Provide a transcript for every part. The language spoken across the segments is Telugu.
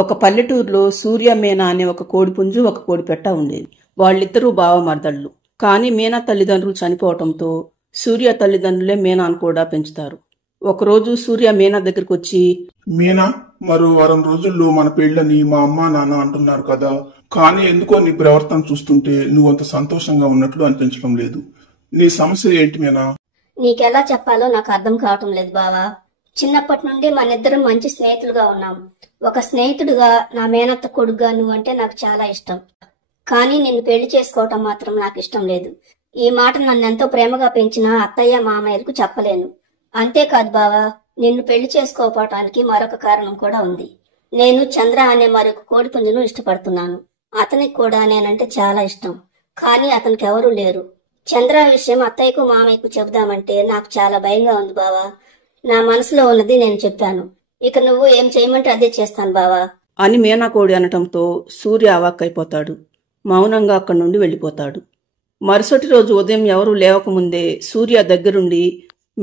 ఒక పల్లెటూరులో సూర్య మీనా అనే ఒక కోడిపుంజు ఒక కోడిపెట్ట ఉండేది. వాళ్ళిద్దరూ బావమరదళ్ళు. కానీ మీనా తల్లిదండ్రులు చనిపోవటంతో సూర్య తల్లిదండ్రులే మీనాను కూడా పెంచుతారు. ఒకరోజు సూర్య మీనా దగ్గరికి వచ్చి, మీనా, మరో వారం రోజుల్లో మన పెళ్ళని మా అమ్మా నాన్న అంటున్నారు కదా, కానీ ఎందుకో నీ ప్రవర్తన చూస్తుంటే నువ్వంత సంతోషంగా ఉన్నట్లు అనిపించడం లేదు. నీ సమస్య ఏంటి మీనా? నీకెలా చెప్పాలో నాకు అర్థం కావటం లేదు బావా. చిన్నప్పటి నుండి మనిద్దరం మంచి స్నేహితులుగా ఉన్నాం. ఒక స్నేహితుడుగా నా మేనత్త కొడుగ్గా నువ్వంటే నాకు చాలా ఇష్టం. కానీ నిన్ను పెళ్లి చేసుకోవటం మాత్రం నాకు ఇష్టం లేదు. ఈ మాట నన్నెంతో ప్రేమగా పెంచిన అత్తయ్య మామయ్యలకు చెప్పలేను. అంతేకాదు బావా, నిన్ను పెళ్లి చేసుకోపోవటానికి మరొక కారణం కూడా ఉంది. నేను చంద్ర అనే మరొక కోడిపుంజును ఇష్టపడుతున్నాను. అతనికి కూడా నేనంటే చాలా ఇష్టం. కానీ అతనికి ఎవరూ లేరు. చంద్ర విషయం అత్తయ్యకు మామయ్యకు చెబుదామంటే నాకు చాలా భయంగా ఉంది బావా. నా మనసులో ఉన్నది నేను చెప్పాను. ఇక నువ్వు ఏం చేయమంటే అదే చేస్తాను బావా అని మీనా కోడి అనటంతో సూర్య అవాక్కైపోతాడు. మౌనంగా అక్కడి నుండి వెళ్ళిపోతాడు. మరుసటి రోజు ఉదయం ఎవరూ లేవకముందే సూర్య దగ్గరుండి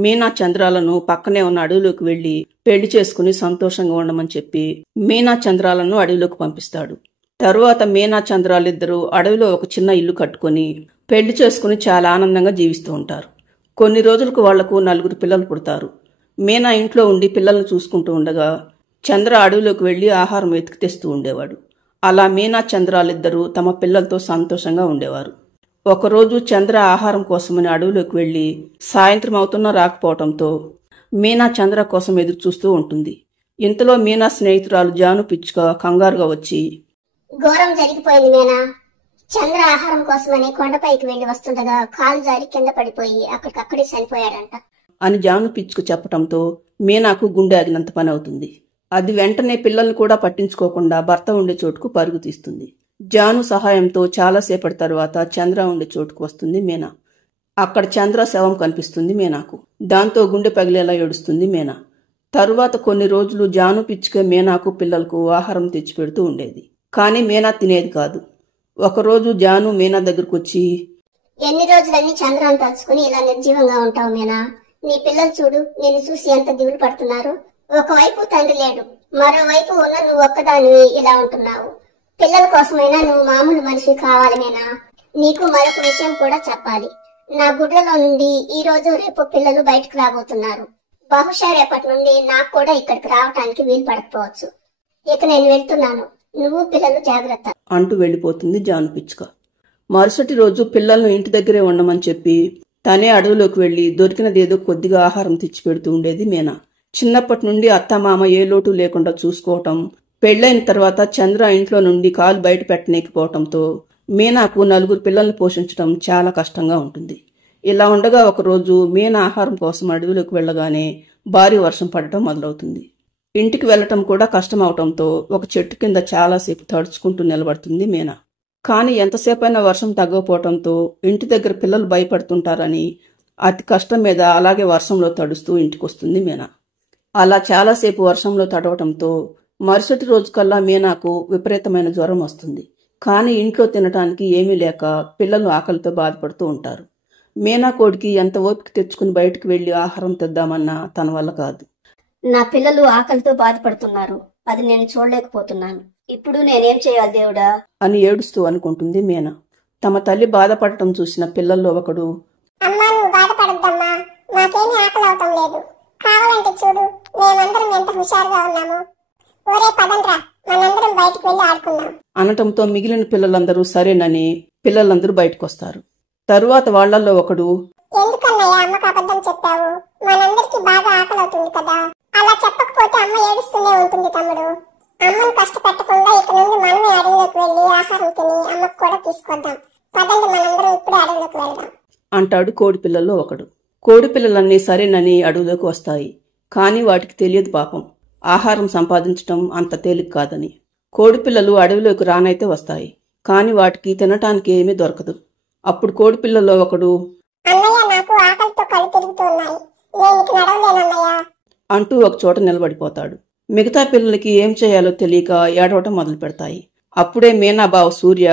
మీనా చంద్రాలను పక్కనే ఉన్న అడవిలోకి వెళ్లి పెళ్లి చేసుకుని సంతోషంగా ఉండమని చెప్పి మీనా చంద్రాలను అడవిలోకి పంపిస్తాడు. తరువాత మీనా చంద్రాలిద్దరూ అడవిలో ఒక చిన్న ఇల్లు కట్టుకుని పెళ్లి చేసుకుని చాలా ఆనందంగా జీవిస్తూ ఉంటారు. కొన్ని రోజులకు వాళ్లకు 4 పిల్లలు పుడతారు. మీనా ఇంట్లో ఉండి పిల్లలను చూసుకుంటూ ఉండగా చంద్ర అడవిలోకి వెళ్లి ఆహారం వెతికి తెస్తూ ఉండేవాడు. అలా మీనా చంద్రాలిద్దరూ తమ పిల్లలతో సంతోషంగా ఉండేవారు. ఒకరోజు చంద్ర ఆహారం కోసమని అడవిలోకి వెళ్లి సాయంత్రం అవుతున్నా రాకపోవటంతో మీనా చంద్ర కోసం ఎదురు చూస్తూ ఉంటుంది. ఇంతలో మీనా స్నేహితురాలు జాను పిచ్చుక కంగారుగా వచ్చి, ఘోరం జరిగిపోయింది మీనా. చంద్ర ఆహారం కోసమని కొండపైకి వెళ్లి వస్తుండగా కాలు జారి కింద పడిపోయి అక్కడికక్కడే చనిపోయాడంట అని జాను పిచ్చుకు చెప్పటంతో మీనాకు గుండె ఆగినంత పని అవుతుంది. అది వెంటనే పిల్లల్ని కూడా పట్టించుకోకుండా భర్త ఉండే చోటుకు పరుగు తీస్తుంది. జాను సహాయంతో చాలాసేపటి తరువాత చంద్ర ఉండే చోటుకు వస్తుంది మీనా. అక్కడ చంద్ర శవం కనిపిస్తుంది మీనాకు. దాంతో గుండె పగిలేలా ఏడుస్తుంది మీనా. తరువాత కొన్ని రోజులు జాను పిచ్చుక మీనాకు పిల్లలకు ఆహారం తెచ్చిపెడుతూ ఉండేది. కానీ మీనా తినేది కాదు. ఒకరోజు జాను మీనా దగ్గరకు వచ్చి, ఎన్ని రోజులన్నీ చంద్రాన్ని తలుచుకుని ఇలా నిర్జీవంగా ఉంటావు మీనా? నీ పిల్లలు చూడు, నిన్ను చూసి ఎంత దిగులు పడుతున్నారు. ఒకవైపు తండ్రి లేడు, మరోవైపు ఉన్న నువ్వు ఒక్కదానివి ఇలా ఉంటున్నావు. పిల్లల కోసమైనా నువ్వు మామూలు మనిషి కావాలి మీనా. నీకు మరొక విషయం కూడా చెప్పాలి. నా గుడ్లలో నుండి ఈ రోజు రేపు పిల్లలు బయటకు రాబోతున్నారు. బహుశా రేపటి నుండి నాకు కూడా ఇక్కడికి రావటానికి వీలు పడకపోవచ్చు. ఇక నేను వెళ్తున్నాను. నువ్వు పిల్లలు జాగ్రత్త అంటూ వెళ్లిపోతుంది జాను పిచ్చుక. మరుసటి రోజు పిల్లలను ఇంటి దగ్గరే ఉండమని చెప్పి తనే అడవిలోకి వెళ్లి దొరికినదేదో కొద్దిగా ఆహారం తెచ్చిపెడుతూ ఉండేది మీనా. చిన్నప్పటి నుండి అత్తమామ ఏ లోటు లేకుండా చూసుకోవటం, పెళ్లైన తర్వాత చంద్ర ఇంట్లో నుండి కాలు బయట పెట్టనీకపోవటంతో మీనాకు 4 పిల్లల్ని పోషించడం చాలా కష్టంగా ఉంటుంది. ఇలా ఉండగా ఒకరోజు మీనా ఆహారం కోసం అడవిలోకి వెళ్లగానే భారీ వర్షం పడటం మొదలవుతుంది. ఇంటికి వెళ్లటం కూడా కష్టం అవటంతో ఒక చెట్టు కింద చాలాసేపు తడుచుకుంటూ నిలబడుతుంది మీనా. కానీ ఎంతసేపైనా వర్షం తగ్గకపోవటంతో ఇంటి దగ్గర పిల్లలు భయపడుతుంటారని అతి కష్టం మీద అలాగే వర్షంలో తడుస్తూ ఇంటికొస్తుంది మీనా. అలా చాలాసేపు వర్షంలో తడవటంతో మరుసటి రోజు కల్లా మీనాకు విపరీతమైన జ్వరం వస్తుంది. కానీ ఇంట్లో తినటానికి ఏమీ లేక పిల్లలు ఆకలితో బాధపడుతూ ఉంటారు. మీనా కోడికి ఎంత ఓపిక తెచ్చుకుని బయటకు వెళ్లి ఆహారం తెద్దామన్నా తన వల్ల కాదు. నా పిల్లలు ఆకలితో బాధపడుతున్నారు. అది నేను చూడలేకపోతున్నాను. ఇప్పుడు నేనేం చేయాలి దేవుడా అని ఏడుస్తూ అనుకుంటుంది మీనా. తమ తల్లి బాధపడటం చూసిన పిల్లల్లో ఒకడు, అమ్మా నువ్వు బాధపడద్దమ్మా, నాకేమీ ఆకలి అవటం లేదు. కావాలంటే చూడు, మేమందరం ఎంత హుషారుగా ఉన్నాము. ఒరే పదండ్రా, మనందరం బయటకు వెళ్ళి ఆడుకుందాం అనటంతో మిగిలిన పిల్లలందరూ సరేనని పిల్లలందరూ బయటకొస్తారు. తరువాత వాళ్లల్లో ఒకడు, ఎందుకన్నయ్య అమ్మకు అబద్ధం చెప్పావు? మనందరికి బాగా ఆకలి అవుతుంది కదా. అలా చెప్పకపోతే అమ్మ ఏడుస్తూనే ఉంటుంది తమ్ముడు. అమ్మను కష్టపెట్టకుండా ఇక నుండి మనమే అడవిలోకి వెళ్లి ఆహారం తిని అమ్మకు కూడా తీసుకొద్దాం. పదండి, మనందరం ఇప్పుడు అడవిలోకి వెళ్దాం అంటాడు కోడి పిల్లల్లో ఒకడు. కోడి పిల్లలన్నీ సరేనని అడవిలోకి వస్తాయి. కానీ వాటికి తెలియదు పాపం, ఆహారం సంపాదించటం అంత తేలిక కాదని. కోడిపిల్లలు అడవిలోకి రానైతే వస్తాయి, కానీ వాటికి తినటానికి ఏమీ దొరకదు. అప్పుడు కోడిపిల్లలో ఒకడు, అన్నయ్య నాకు ఆకలితో కళ్ళు తిరుగుతున్నాయి, నేను ఇక నడవలేనన్నయ్య అంటూ ఒక చోట నిలబడిపోతాడు. మిగతా పిల్లలకి ఏం చేయాలో తెలియక ఏడవటం మొదలు పెడతాయి. అప్పుడే మీనాబావ సూర్య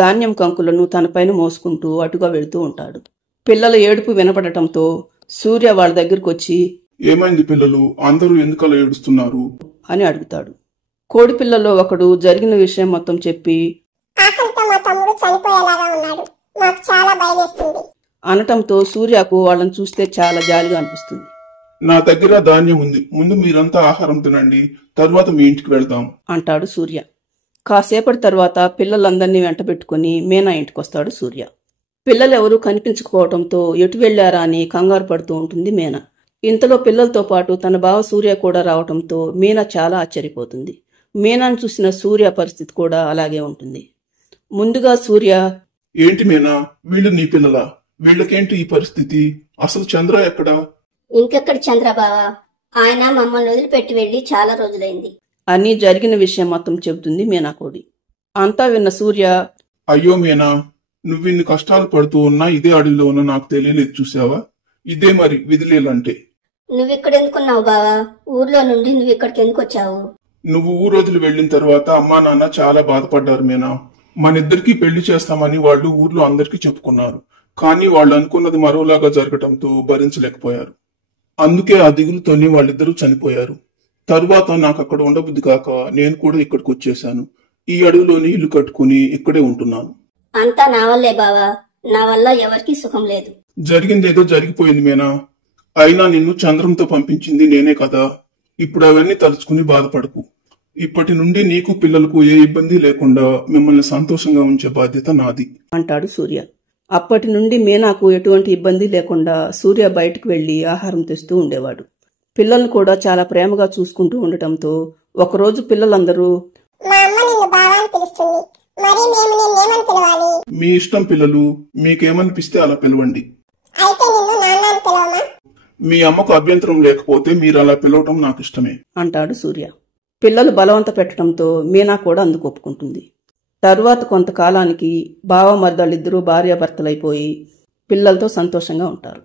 ధాన్యం కంకులను తనపైన మోసుకుంటూ అటుగా వెళుతూ ఉంటాడు. పిల్లల ఏడుపు వినపడటంతో సూర్య వాళ్ళ దగ్గరకు వచ్చి, ఏమైంది పిల్లలు, అందరూ ఎందుకలా ఏడుస్తున్నారు అని అడుగుతాడు. కోడిపిల్లలో ఒకడు జరిగిన విషయం మొత్తం చెప్పి ఆకలితో మా తమ్ముడు చనిపోయేలాగా ఉన్నాడు, మాకు చాలా భయమేస్తుంది అనటంతో సూర్యకు వాళ్ళని చూస్తే చాలా జాలిగా అనిపిస్తుంది. నా దగ్గర ధాన్యం ఉంది, ముందు మీరంతా ఆహారం తినండి, తరువాత మీ ఇంటికి వెళ్దాం అంటాడు సూర్య. కాసేపటి తర్వాత పిల్లలందరినీ వెంటబెట్టుకుని మీనా ఇంటికొస్తాడు సూర్య. పిల్లలెవరూ కనిపించకపోవడంతో ఎటు వెళ్లారా అని కంగారు పడుతూ ఉంటుంది మీనా. ఇంతలో పిల్లలతో పాటు తన బావ సూర్య కూడా రావటంతో మీనా చాలా ఆశ్చర్యపోతుంది. మీనాను చూసిన సూర్య పరిస్థితి కూడా అలాగే ఉంటుంది. ముందుగా సూర్య, ఏంటి మీనా, వీళ్ళు నీ పిల్లలా? వీళ్ళకేంటి ఈ పరిస్థితి? అసలు చంద్ర ఎక్కడా? ఇంకెక్కడ చంద్రబావా, ఆయన మమ్మల్ని వదిలిపెట్టి వెళ్లి చాలా రోజులైంది అని జరిగిన విషయం మొత్తం చెబుతుంది మీనాకోడి. అంతా విన్న సూర్య, అయ్యో మీనా, నువ్విన్ని కష్టాలు పడుతూ ఉన్నా ఇదే అడవిలో ఉన్నా నాకు తెలియలేదు చూసావా? ఇదే మరి విధిలేలంటే. నువ్విక్కడెందుకున్నావు బావా? ఊర్లో నుండి నువ్వు ఇక్కడికి ఎందుకు వచ్చావు? నువ్వు ఊరోజులు వెళ్లిన తర్వాత అమ్మా నాన్న చాలా బాధపడ్డారు మీనా. మనిద్దరికీ పెళ్లి చేస్తామని వాళ్ళు ఊర్లో అందరికీ చెప్పుకున్నారు. కానీ వాళ్ళు అనుకున్నది మరోలాగా జరగటంతో భరించలేకపోయారు. అందుకే ఆ దిగులుతోనే వాళ్ళిద్దరూ చనిపోయారు. తరువాత నాకు అక్కడ ఉండబుద్ధి కాక నేను కూడా ఇక్కడికి వచ్చేశాను. ఈ అడవిలోని ఇల్లు కట్టుకుని ఇక్కడే ఉంటున్నాను. అంతా నా వల్లే బావా, నా వల్ల ఎవరికీ సుఖం లేదు. జరిగిందేదో జరిగిపోయింది మీనా. అయినా నిన్ను చంద్రంతో పంపించింది నేనే కదా. ఇప్పుడు అవన్నీ తలుచుకుని బాధపడకు. ఇప్పటి నుండి నీకు పిల్లలకు ఏ ఇబ్బంది లేకుండా మిమ్మల్ని సంతోషంగా ఉంచే బాధ్యత నాది అంటాడు సూర్య. అప్పటి నుండి మీనాకు ఎటువంటి ఇబ్బంది లేకుండా సూర్య బయటకు వెళ్లి ఆహారం తెస్తూ ఉండేవాడు. పిల్లల్ని కూడా చాలా ప్రేమగా చూసుకుంటూ ఉండటంతో ఒకరోజు పిల్లలందరూ, మా అమ్మ నిన్ను బావా అని పిలుస్తుంది, మరి మేము నిన్నేమని పిలవాలి? మీ ఇష్టం పిల్లలు, మీకేమనిపిస్తే అలా పిలవండి. అయితే నిన్ను నాన్న అని పిలవమా? మీ అమ్మకు అభ్యంతరం లేకపోతే మీరు అలా పిలవటం నాకు ఇష్టమే అంటాడు సూర్య. పిల్లలు బలవంత పెట్టడంతో మీనా కూడా అందుకు ఒప్పుకుంటుంది. తరువాత కొంతకాలానికి బావ మరదళ్ళిద్దరూ భార్యాభర్తలైపోయి పిల్లలతో సంతోషంగా ఉంటారు.